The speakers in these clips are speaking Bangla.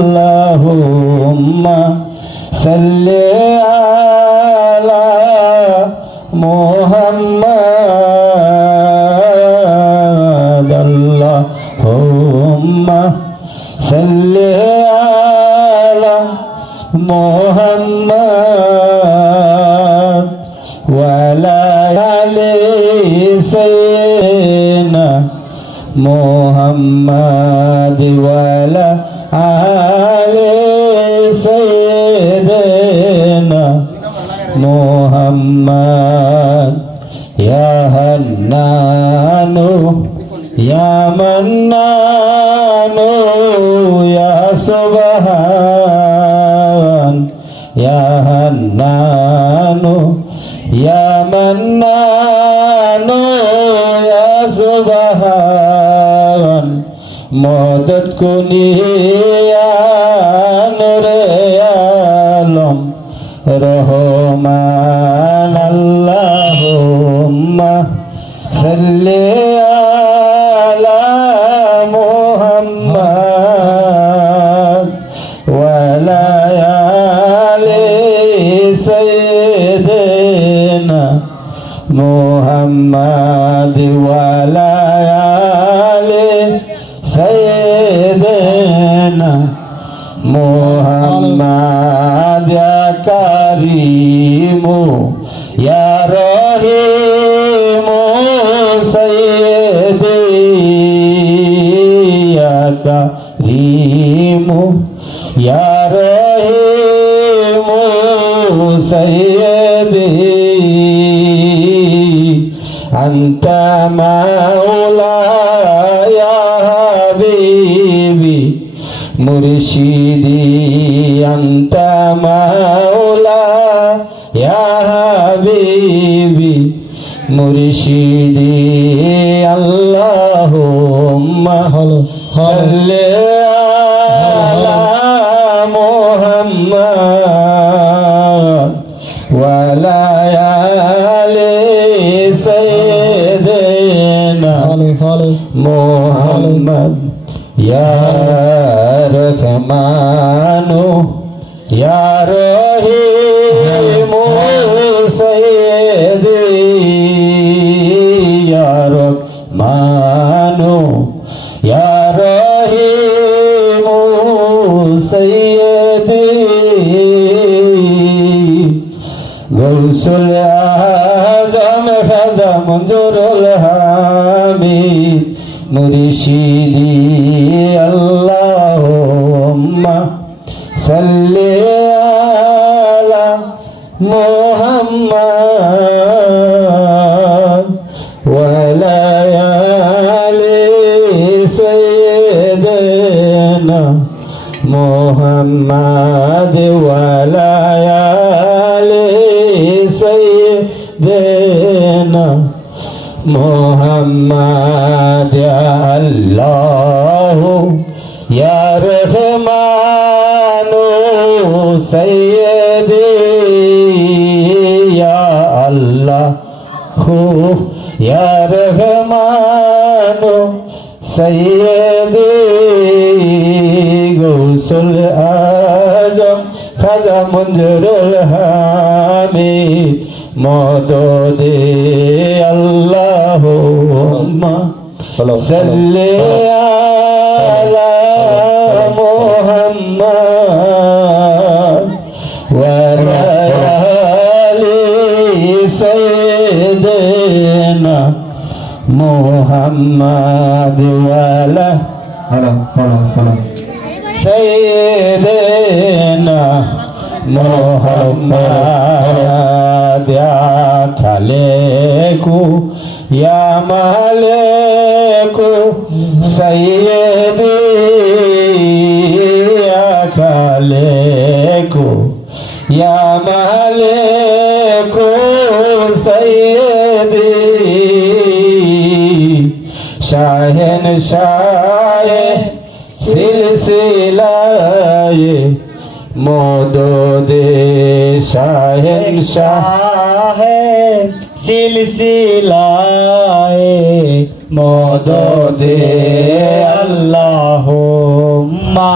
Allahumma salli ala Muhammad. Allahumma salli ala Muhammad wa ala ali sayyidina Muhammad wa ala ali sayyidina Muhammad. Ya Hannanu ya Mannanu ya Subhan. Ya Hannanu ya Mannanu ya Subhan. মদত কুনি ইয়া নূরে আলম রহমান। আল্লাহুম্মা সাল্লি আলা মুহাম্মাদ ওয়া আলা আলি সাইয়্যিদিনা মুহাম্মাদ ওয়া আলা আলি Sayyidina Muhammad. Ya Karimu Ya Rahimu Sayyidi. Ya Karimu Ya Rahimu Sayyidi. Anta Maula Murshidi আনতা মাওলা ইয়া হাবিবি মুর্শিদি। আল্লাহুম্মা সাল্লি আলা মুহাম্মাদ ওয়া আলা আলি সাইয়্যিদিনা Muhammad. Ya Rahmanu Ya Rahimu Sayyidi. Ya Rahmanu Ya Rahimu Sayyidi. Gausul Azam Khaza Munzurul Hamid Murshidi. আল্লাহুম্মা সাল্লি আলা মুহাম্মাদ ওয়া আলা আলি সাইয়্যিদিনা মুহাম্মাদ ওয়া আলা আলি সাইয়্যিদিনা Muhammad. Ya Allahu Ya Rahmanu Sayyidi. Ya Allahu Ya Rahmanu Sayyidi. Gausul Azam Khaza Munzurul Hamid মদদে। আল্লাহুম্মা সাল্লি আলা মুহাম্মাদ ওয়া আলা আলি সাইয়্যিদিনা মুহাম্মাদ ওয়া আলা সাইয়্যিদিনা Muhammad. Ya Khaliqu Ya Maliku Sayyidi. Ya Khaliqu Ya Maliku Sayyidi. Shahin Shahe Silsilaye মদদে শাহেনশাহ সিলসিলায়ে মদদে। আল্লাহুম্মা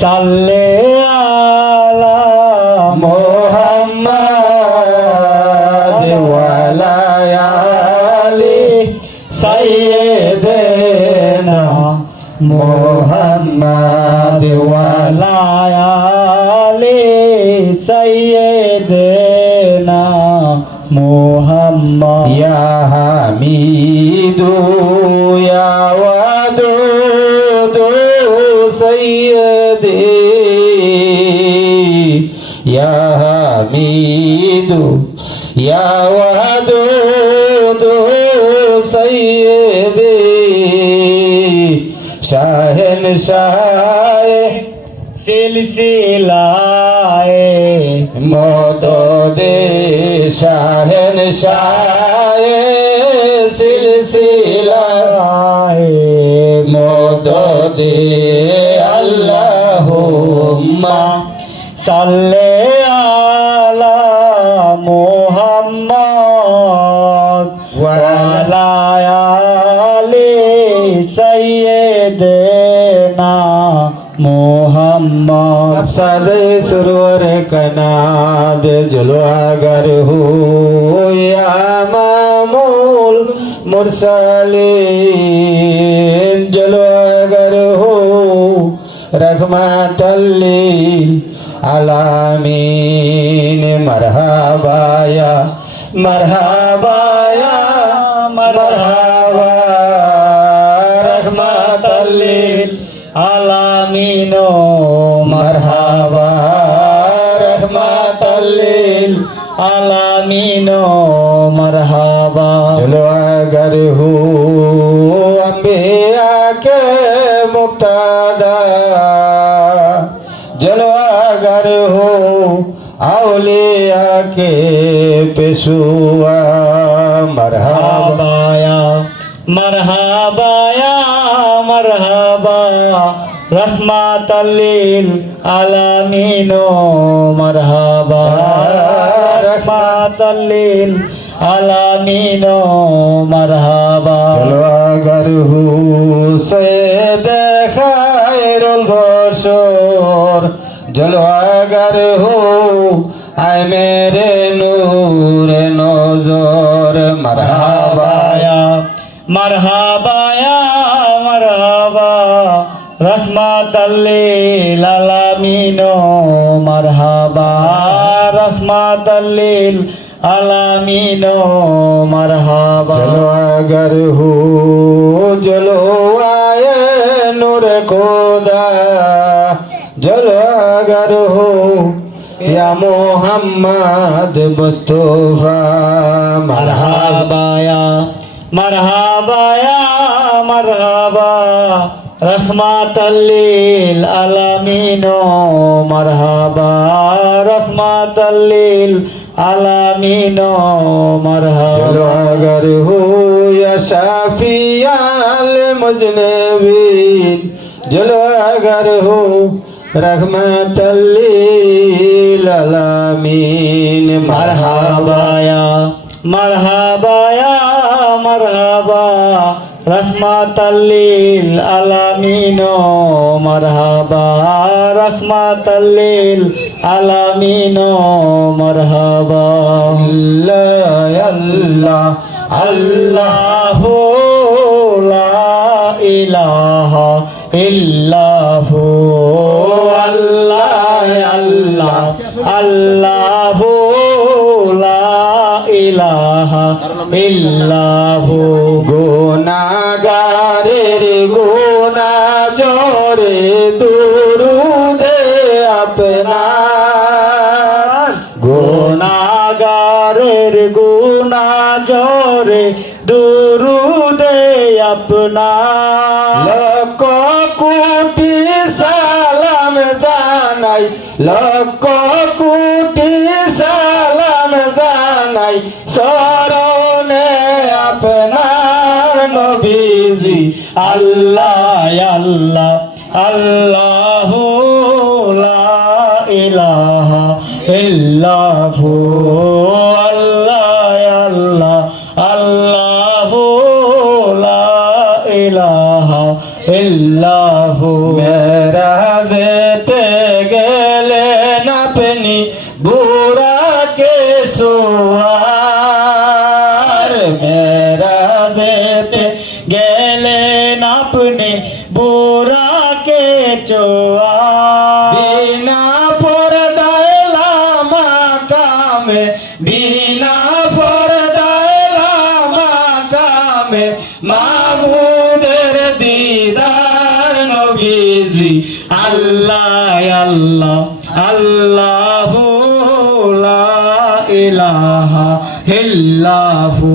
সাল্লে আলা মুহাম্মাদ ওয়ালা আলি সাইয়্যিদিনা মুহাম্মাদ ওয়ালা আলি সাইয়্যিদিনা মুহাম্মাদ ইয়া হামিদু ইয়া ওয়াদুদু সাইয়্যিদি ইয়া হামিদু ইয়া ওয়াদুদু সাইয়্যিদি শাহেনশাহে সিলসিলায়ে মদদে শাহেনশাহে সিলসিলায়ে মদদে আল্লাহুম্মা সাল্লি আলা মুহাম্মাদ ওয়া আলা আলি সাইয়্যিদিনা মুহাম্মদ সাদে সুরवर कनाद जलवागर हो या मामूल मुरसलीन जलवागर हो रहमतल लिल आलामीन मरहबाया मरहबाया मरहबा रहमतल लिल आलामीनो मरहबा रहमतल लिल आलामीनो मरहबा चलो अगर हो अंबिया के मुक्तादा चलो अगर हो औलिया के पेशुआ मरहबाया मरहबाया मरहबा रहमतल लिल आलामीनो मरहबा रहमतल लिल आलामीनो मरहबा चलो अगर हो सैयद खैरुल बशर चलो अगर हो आए मेरे नूर नजर मरहबाया मरहबाया मरहबा रहमतल लिल आलामीनो मरहबा रहमतल लिल आलामीनो मरहबा चलो अगर हो चलो आए नूर खुदा चलो अगर हो या मोहम्मद मुस्तफा मरहबाया मरहबाया मरहबा रहमतल लिल आलामीनो मरहबा रहमतल लिल आलामीनो मरहबा चलो अगर हो या शाफियाल मुज़निबीन चलो अगर हो रहमतल लिल आलामीन मरहबाया मरहबाया मरहबा रहमतल लिल आलामीनो मरहबा रहमतल लिल आलामीनो मरहबा अल्लाह अल्लाह ला इलाहा इल्लाहु अल्लाह अल्लाह अल्लाह ला इलाहा इल्लाहु गुनाहगारेर गुनाह जोरे दुरूदे আপনার গুনাহগারের গুনাহ জোরে দুরুদে আপনার লক্ষ কোটি সালাম জানাই লক্ষ কোটি সালাম জানাই শরণে আপনার নবীজি আল্লাহ আল্লাহ আল্লাহু লা ইলাহা ইল্লাহু আল্লাহ আল্লাহ আল্লাহু লা ইলাহা ইল্লাহু মেরাজেতে গেলেন আপনি বুরাকে সোয়ার মেরাজেতে গেলেন আপনি বুরাকে চোয়ার বিনা পর্দায় লামা কামে বিনা পর্দায় লামা কামে মাবুদের দিদার নবীজি আল্লাহ আল্লাহ আল্লাহু লা ইলাহা ইল্লাহু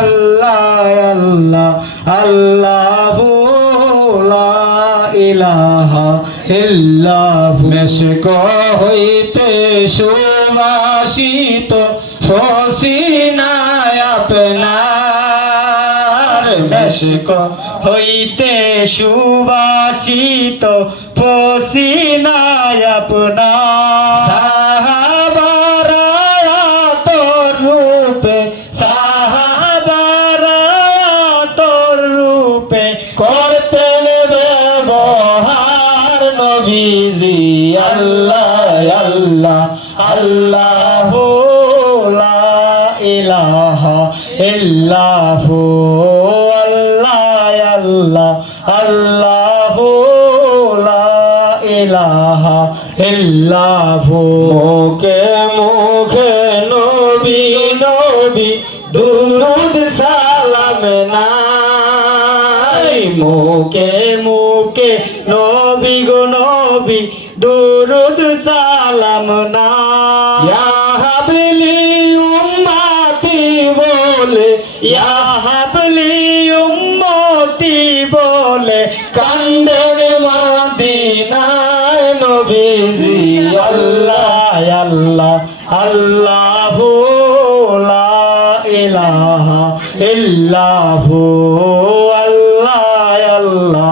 আল্লাহ আল্লাহ আল্লাহু লা ইলাহা ইল্লাহু মেশক হইতে সুবাসিত ফসিনায় আপনার মেশক হইতে সুবাসিত ফসিনায় আপনার সাহাবারা তোর রূপে সাহাবারা তোর রূপে করতেন ব্যবহার নবীজি আল্লাহ আল্লাহ আল্লাহু লা ইলাহা ইল্লাহু আল্লাহ আল্লাহ আল্লাহু লা ইলাহা ইল্লাহু মুখে মুখে নবী নবী দুরূদ সালাম নাই মুখে মুখে নবী গো নবী দুরূদ সালাম নাই ইয়া হাবলি উম্মতি বলে ইয়া হাবলি উম্মতি বলে কান্দের মদিনায় নবীজি আল্লাহ আল্লাহ আল্লাহু লা ইলাহা ইল্লাহু আল্লাহ আল্লাহ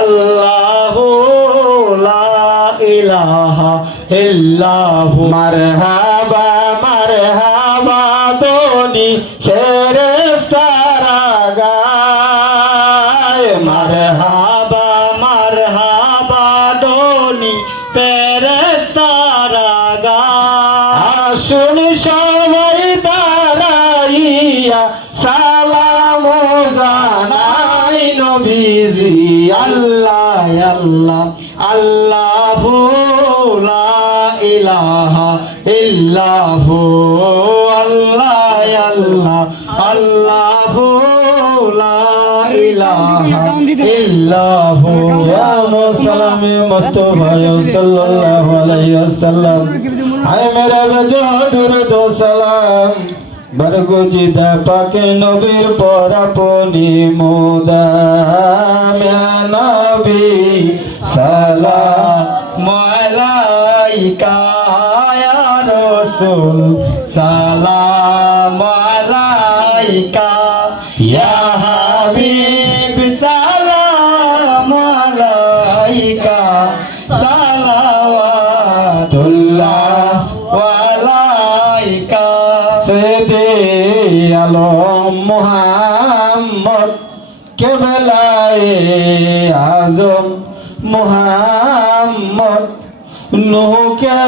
আল্লাহু লা ইলাহা ইল্লাহু মারহাবা মারহাবা দোনি ফেরেশতারা গায় মারহাবা মারহাবা দোনি ফেরেশতারা গায় আসুন সবাই দাঁড়াইয়া সালাম জানাই নবীজি আল্লাহ আল্লাহ আল্লাহু লা ইলাহা ইল্লাহু আল্লাহ আল্লাহ আল্লাহু লা ইলাহা ইল্লাহু ইয়া মুসাল্লামে মুস্তাফা সাল্লাল্লাহু আলাইহি ওয়াসাল্লাম আয় মেরা বজুর দো সালাম বরগুজিদা পাকে নবীর পর আপনি মুদাম ইয়া নবী সালাম আলাইকা ইয়া রাসূল সালাম আলাইকা ইয়া হাবিব সালাম আলাইকা সালাওয়াতুল্লাহ আলাইকা সেদে আলম মুহাম্মদ কেবলায়ে আজম মুহাম্মদ নূকে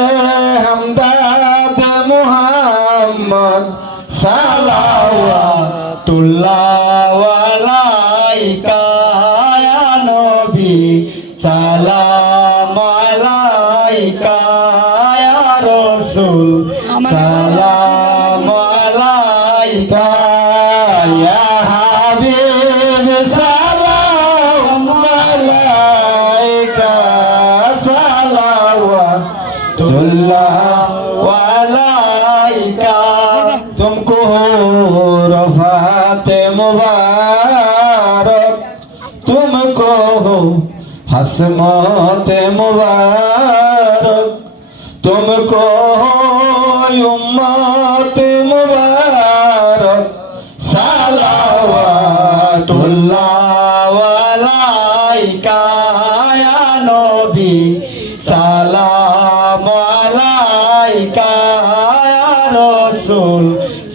হামদাদ মুহাম্মদ সালাওয়াতুল্লাহ আলাইকা ইয়া নবী সালাম আলাইকা ইয়া রাসূল সালাম আলাইকা ইয়া হাবিব সালাম আলাইকা সালাওয়াতুল্লাহ আলাইকা तुमको रफ़ात मुबारक तुमको हसमत मुबारक तुमको उम्मत मुबारक सलावतुल्लाह अलैका या नबी सलाम अलैका या रसूल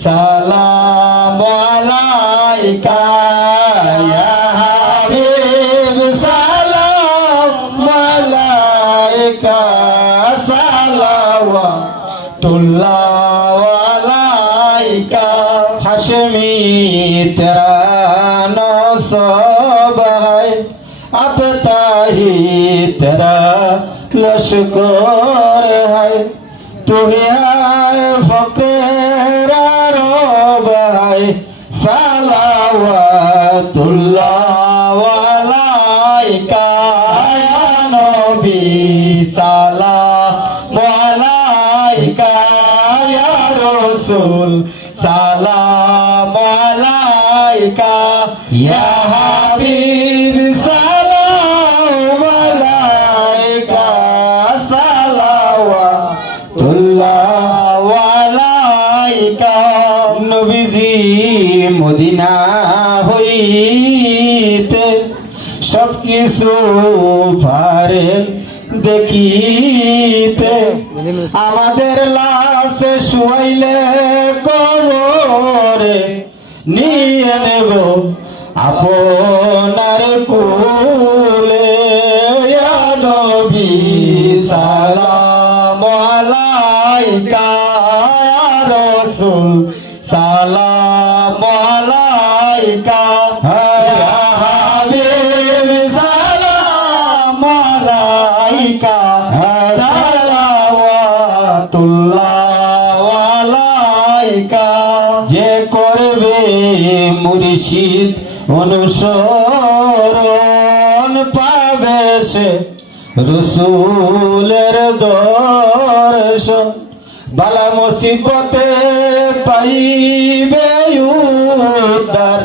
सलाम अलैका या हबीब सलाम अलैका আলাইকা সালাওয়াতুল্লাহ আলাইকা হাশমি তেরা নসব है अब ताही तेरा लश्कर है तू है फकीरा रब है सलावतुल्लाह अलैका या नबी सलाम अलैका या रसूल सलाम अलैका या हबीब सलाम अलैका सलावतुल्लाह अलैका नबीजी মদিনা হইতে সব কিছু পারেন দেখিতে আমাদের লাশ শুয়াইলে কবরে নিয়ে নেব আপনার কোলে ইয়া নবী সালাম আলাইকা ইয়া রাসূল সালাম আলাইকা ইয়া হাবিব সালাম আলাইকা সালাওয়াতুল্লাহ আলাইকা যে করবে মুর্শিদ অনুসরণ পাবে সে রসূলের দর্শন বালা মুসিবতে পাইবে উদ্ধার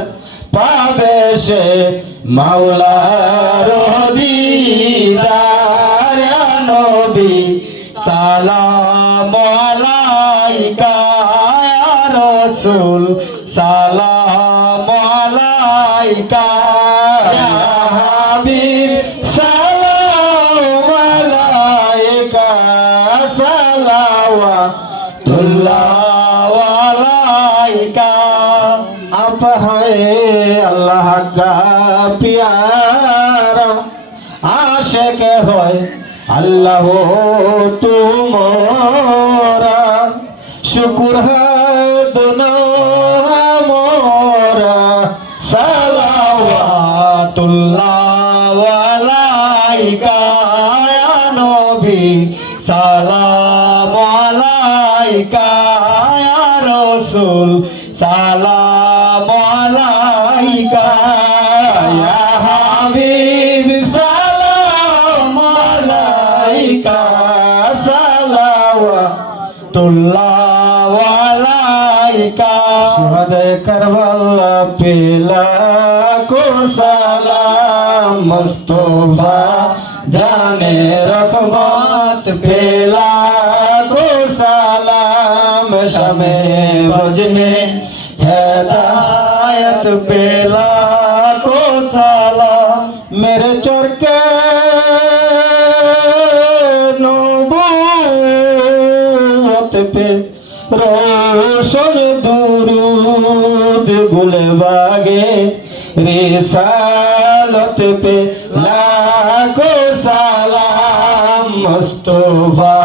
পাবে সে মাওলার দিদার ইয়া নবী সালাম আলাইকা ইয়া রাসূল সালাম আলাইকা ইয়া হাবিব সালাম আলাইকা সালাওয়াতুল্লাহ अलैका आप है अल्लाह का प्यारा आशिक है अल्लाह तुम्हारा शुक्र है दोनों हमारा सलावतुल्लाह अलैका या नबी सलाम अलैका या रसूल सलाम अलैका या हबीब सलाम अलैका सलावतुल्लाह अलैका शुहदे करबला पेला को सलाम मुस्तफा जाने रहमत पेला को सलाम शमे बजने हिदायत पेला को सलाम मेरे चरके नबूवत पे रोशन दुरूद गुलबागे रिसालत पे लाखों सलाम मुस्तफा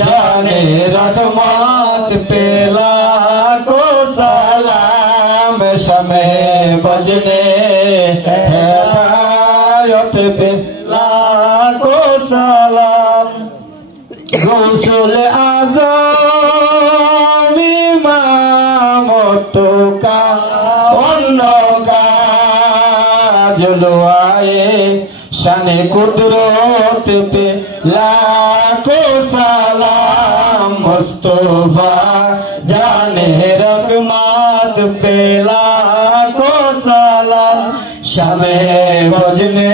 जाने रहमत पे लाखों सलाम शमे बजने हिदायत पे लाखों सलाम रसूल आज़म इमामत का उनका जलवाए शान कुदरत पे लाखों सलाम मुस्तफा जाने रहमत पे लाखों सलाम शमे बजने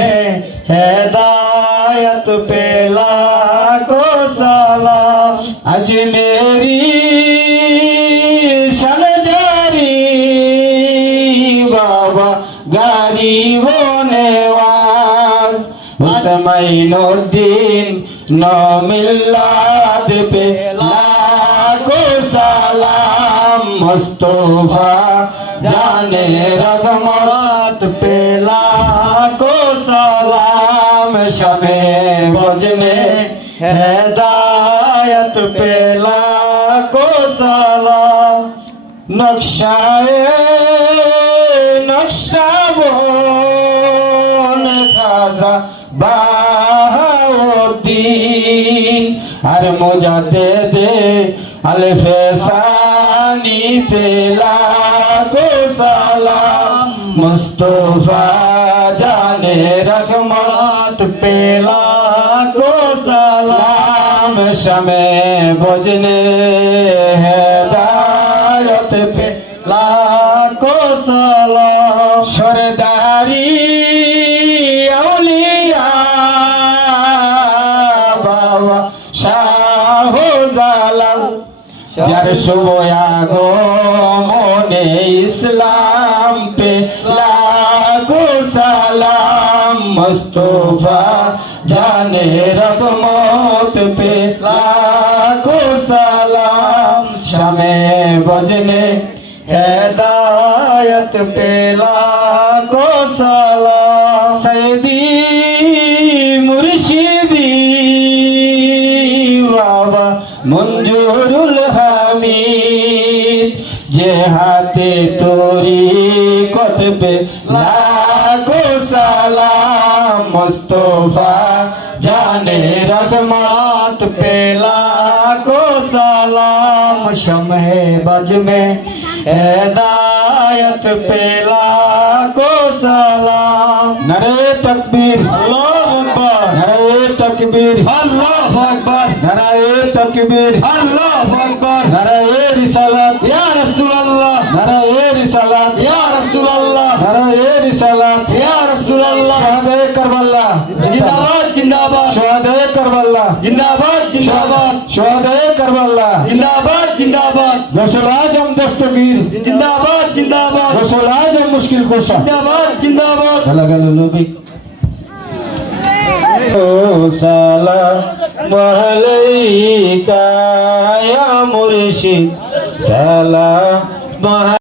हिदायत पे लाखों सलाम आज मेरी शन जारी बाबा गरीबों नेवाज हुसैनुद्दीन नौ मिलाद पे लाखों सलाम मुस्तफा जाने रहमत पे लाखों सलाम शमे बजने হেদায়ত पे लाखों सलाम नक्शाए नक्शाबन खाजा बाहुद्दीन আর मुजाद्दिद अल्फे सानी पे लाखों सलाम मुस्तफा जाने रहमत पे लाखों सलाम शमे बुझने हेदायत पे लाखों सलाम सरदारी औलिया बाबा शाह জালাল যার শুভ আগমনে ইসলাম पे लाखों सलाम मुस्तफा जाने रहमत पे लाखों सलाम शमे बजने हेदायत पे लाखों सलाम सैदी मुर्शिदी बाबा मंजूरुल हामिद जे हाथे तोरी कतबे लाखों सलाम मुस्तफा जाने रहमत पे लाखों सलाम शमे बज में हिदायत पे लाखों सलाम नरे तकबीर अल्लाहु अकबर नरे तकबीर अल्लाहु अकबर नरे तकबीर अल्लाहु अकबर नरे रिसालत या रसूल अल्लाह नरे रिसालत या रसूल अल्लाह नरे रिसालत या रसूल अल्लाह शहादे करबला जिंदाबाद जिंदाबाद शहादे करबला जिंदाबाद जिंदाबाद शहादे करबला जिंदाबाद जिंदाबाद रसूल आजम दस्तगीर जिंदाबाद जिंदाबाद रसूल आजम मुश्किल कुशा जिंदाबाद जिंदाबाद लगा लो नबी सलाम अलैका या मुर्शिद सलाम